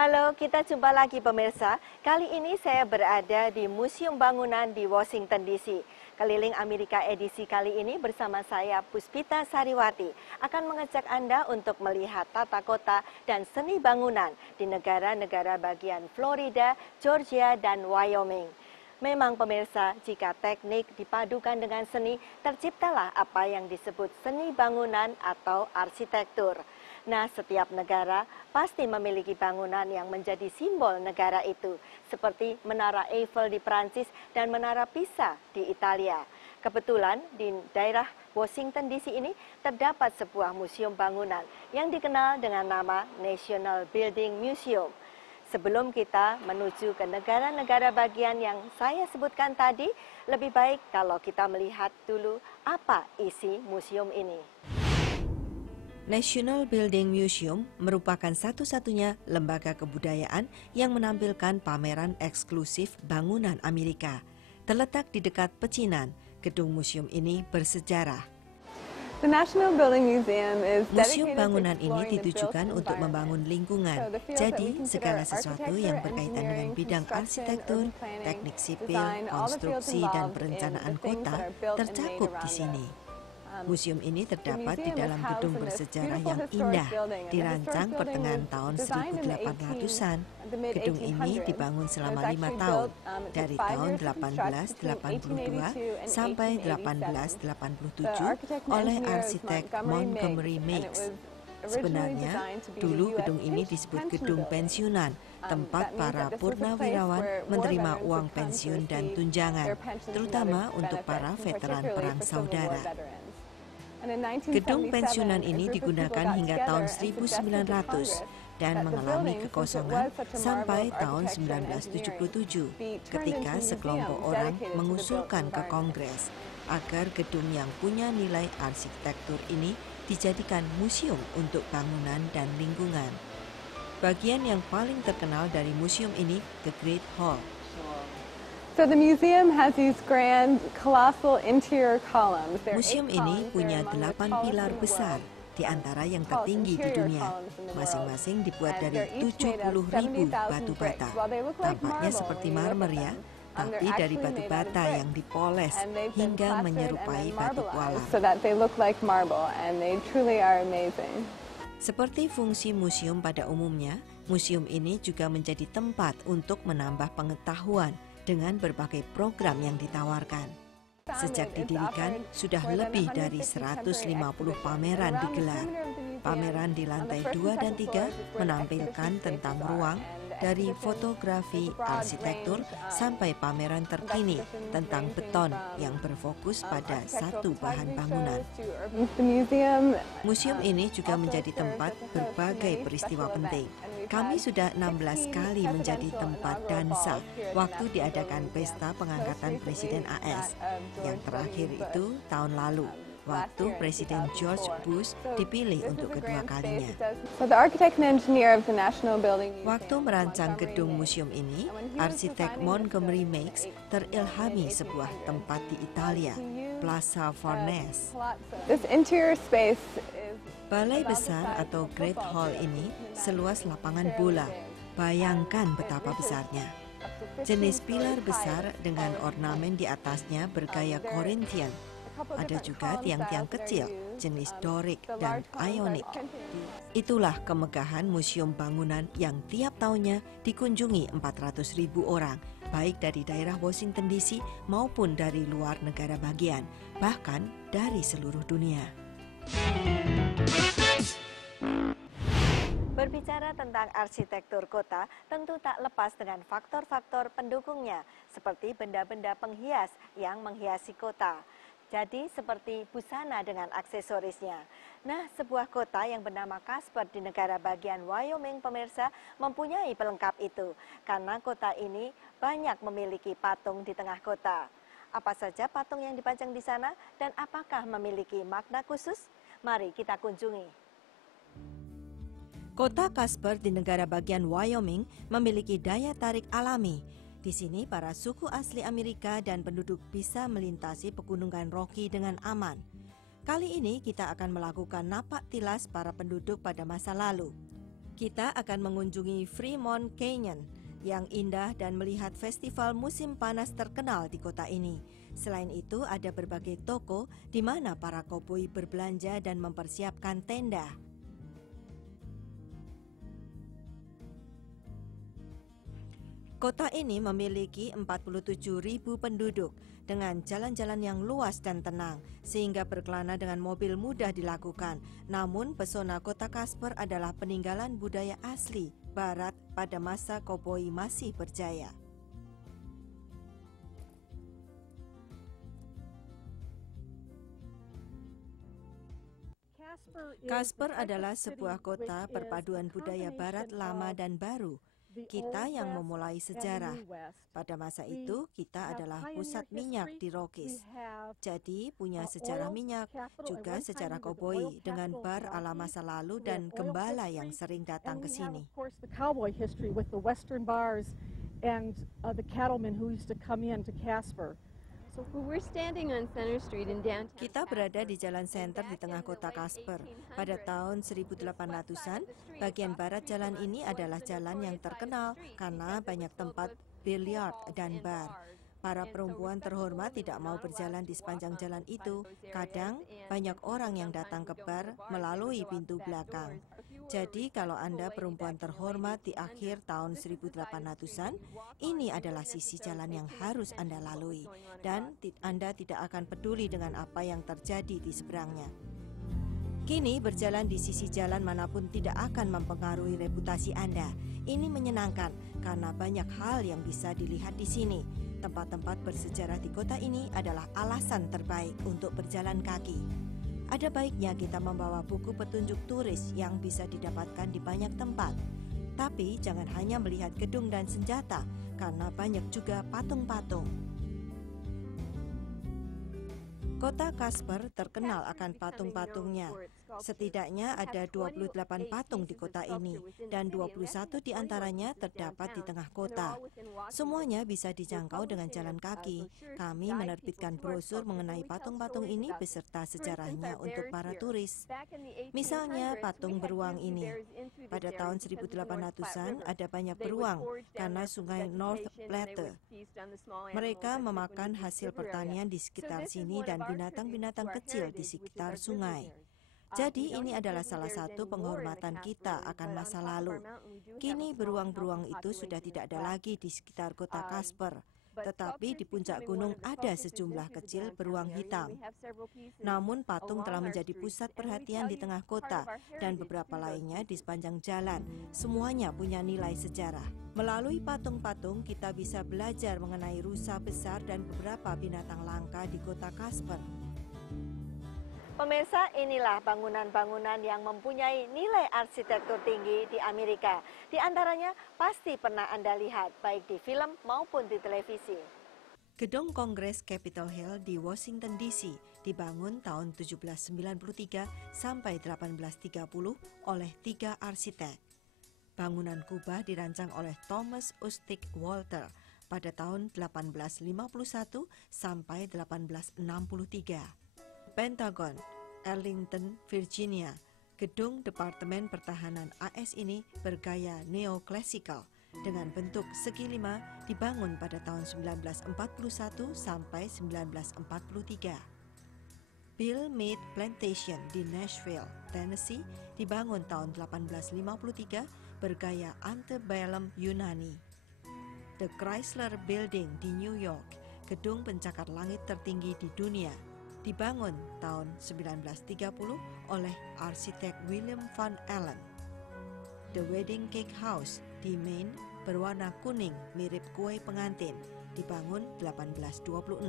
Halo, kita jumpa lagi pemirsa. Kali ini saya berada di Museum Bangunan di Washington DC. Keliling Amerika edisi kali ini bersama saya Puspita Sariwati akan mengajak Anda untuk melihat tata kota dan seni bangunan di negara-negara bagian Florida, Georgia, dan Wyoming. Memang pemirsa, jika teknik dipadukan dengan seni, terciptalah apa yang disebut seni bangunan atau arsitektur. Nah, setiap negara pasti memiliki bangunan yang menjadi simbol negara itu, seperti Menara Eiffel di Prancis dan Menara Pisa di Italia. Kebetulan di daerah Washington DC ini terdapat sebuah museum bangunan yang dikenal dengan nama National Building Museum. Sebelum kita menuju ke negara-negara bagian yang saya sebutkan tadi, lebih baik kalau kita melihat dulu apa isi museum ini. National Building Museum merupakan satu-satunya lembaga kebudayaan yang menampilkan pameran eksklusif bangunan Amerika. Terletak di dekat pecinan, gedung museum ini bersejarah. Museum bangunan ini ditujukan untuk membangun lingkungan. Jadi, segala sesuatu yang berkaitan dengan bidang arsitektur, teknik sipil, konstruksi, dan perencanaan kota tercakup di sini. Museum ini terdapat di dalam gedung bersejarah yang indah, dirancang pertengahan tahun 1800-an. Gedung ini dibangun selama 5 tahun, dari tahun 1882 sampai 1887 oleh arsitek Montgomery Meigs. Sebenarnya, dulu gedung ini disebut gedung pensiunan, tempat para purnawirawan menerima uang pensiun dan tunjangan, terutama untuk para veteran perang saudara. Gedung pensiunan ini digunakan hingga tahun 1900 dan mengalami kekosongan sampai tahun 1977 ketika sekelompok orang mengusulkan ke Kongres agar gedung yang punya nilai arsitektur ini dijadikan museum untuk bangunan dan lingkungan. Bagian yang paling terkenal dari museum ini, The Great Hall. Museum ini punya 8 pilar besar, di antara yang tertinggi di dunia. Masing-masing dibuat dari 70.000 batu bata. Tampaknya seperti marmer ya, tapi dari batu bata yang dipoles hingga menyerupai batu koala. Seperti fungsi museum pada umumnya, museum ini juga menjadi tempat untuk menambah pengetahuan dengan berbagai program yang ditawarkan. Sejak didirikan, sudah lebih dari 150 pameran digelar. Pameran di lantai 2 dan 3 menampilkan tentang ruang, dari fotografi, arsitektur, sampai pameran terkini tentang beton yang berfokus pada satu bahan bangunan. Museum ini juga menjadi tempat berbagai peristiwa penting. Kami sudah 16 kali menjadi tempat dansa waktu diadakan pesta pengangkatan Presiden AS. Yang terakhir itu tahun lalu, waktu Presiden George Bush dipilih untuk kedua kalinya. Waktu merancang gedung museum ini, arsitek Montgomery Meigs terilhami sebuah tempat di Italia, Plaza Farnese. Balai besar atau Great Hall ini seluas lapangan bola. Bayangkan betapa besarnya. Jenis pilar besar dengan ornamen di atasnya bergaya Corinthian. Ada juga tiang-tiang kecil jenis Doric dan Ionic. Itulah kemegahan museum bangunan yang tiap tahunnya dikunjungi 400.000 orang, baik dari daerah Washington DC maupun dari luar negara bagian, bahkan dari seluruh dunia. Berbicara tentang arsitektur kota, tentu tak lepas dengan faktor-faktor pendukungnya, seperti benda-benda penghias yang menghiasi kota. Jadi seperti busana dengan aksesorisnya. Nah, sebuah kota yang bernama Casper di negara bagian Wyoming pemirsa mempunyai pelengkap itu, karena kota ini banyak memiliki patung di tengah kota. Apa saja patung yang dipajang di sana dan apakah memiliki makna khusus? Mari kita kunjungi. Kota Casper di negara bagian Wyoming memiliki daya tarik alami. Di sini para suku asli Amerika dan penduduk bisa melintasi pegunungan Rocky dengan aman. Kali ini kita akan melakukan napak tilas para penduduk pada masa lalu. Kita akan mengunjungi Fremont Canyon yang indah dan melihat festival musim panas terkenal di kota ini. Selain itu, ada berbagai toko di mana para koboi berbelanja dan mempersiapkan tenda. Kota ini memiliki 47.000 penduduk dengan jalan-jalan yang luas dan tenang, sehingga berkelana dengan mobil mudah dilakukan. Namun, pesona kota Casper adalah peninggalan budaya asli Barat pada masa koboi masih berjaya. Casper adalah sebuah kota perpaduan budaya Barat lama dan baru. Kita yang memulai sejarah. Pada masa itu, kita adalah pusat minyak di Rockies. Jadi, punya sejarah minyak, juga sejarah koboi dengan bar ala masa lalu dan gembala yang sering datang ke sini. Kita berada di Jalan Center di tengah kota Casper. Pada tahun 1800-an, bagian barat jalan ini adalah jalan yang terkenal karena banyak tempat biliar dan bar. Para perempuan terhormat tidak mau berjalan di sepanjang jalan itu. Kadang banyak orang yang datang ke bar melalui pintu belakang. Jadi kalau Anda perempuan terhormat di akhir tahun 1800-an, ini adalah sisi jalan yang harus Anda lalui. Dan Anda tidak akan peduli dengan apa yang terjadi di seberangnya. Kini berjalan di sisi jalan manapun tidak akan mempengaruhi reputasi Anda. Ini menyenangkan karena banyak hal yang bisa dilihat di sini. Tempat-tempat bersejarah di kota ini adalah alasan terbaik untuk berjalan kaki. Ada baiknya kita membawa buku petunjuk turis yang bisa didapatkan di banyak tempat. Tapi jangan hanya melihat gedung dan senjata, karena banyak juga patung-patung. Kota Casper terkenal akan patung-patungnya. Setidaknya ada 28 patung di kota ini, dan 21 diantaranya terdapat di tengah kota. Semuanya bisa dijangkau dengan jalan kaki. Kami menerbitkan brosur mengenai patung-patung ini beserta sejarahnya untuk para turis. Misalnya patung beruang ini. Pada tahun 1800-an ada banyak beruang karena sungai North Platte. Mereka memakan hasil pertanian di sekitar sini dan binatang-binatang kecil di sekitar sungai. Jadi ini adalah salah satu penghormatan kita akan masa lalu. Kini beruang-beruang itu sudah tidak ada lagi di sekitar kota Casper, tetapi di puncak gunung ada sejumlah kecil beruang hitam. Namun patung telah menjadi pusat perhatian di tengah kota dan beberapa lainnya di sepanjang jalan. Semuanya punya nilai sejarah. Melalui patung-patung kita bisa belajar mengenai rusa besar dan beberapa binatang langka di kota Casper. Pemirsa, inilah bangunan-bangunan yang mempunyai nilai arsitektur tinggi di Amerika. Di antaranya pasti pernah Anda lihat, baik di film maupun di televisi. Gedung Kongres Capitol Hill di Washington DC dibangun tahun 1793 sampai 1830 oleh 3 arsitek. Bangunan kubah dirancang oleh Thomas Ustick Walter pada tahun 1851 sampai 1863. Pentagon, Arlington, Virginia. Gedung Departemen Pertahanan AS ini bergaya neoklasikal dengan bentuk segi 5 dibangun pada tahun 1941 sampai 1943. Bill Mead Plantation di Nashville, Tennessee dibangun tahun 1853 bergaya antebellum Yunani. The Chrysler Building di New York, gedung pencakar langit tertinggi di dunia, dibangun tahun 1930 oleh arsitek William Van Allen. The Wedding Cake House di Maine berwarna kuning mirip kue pengantin, dibangun 1826.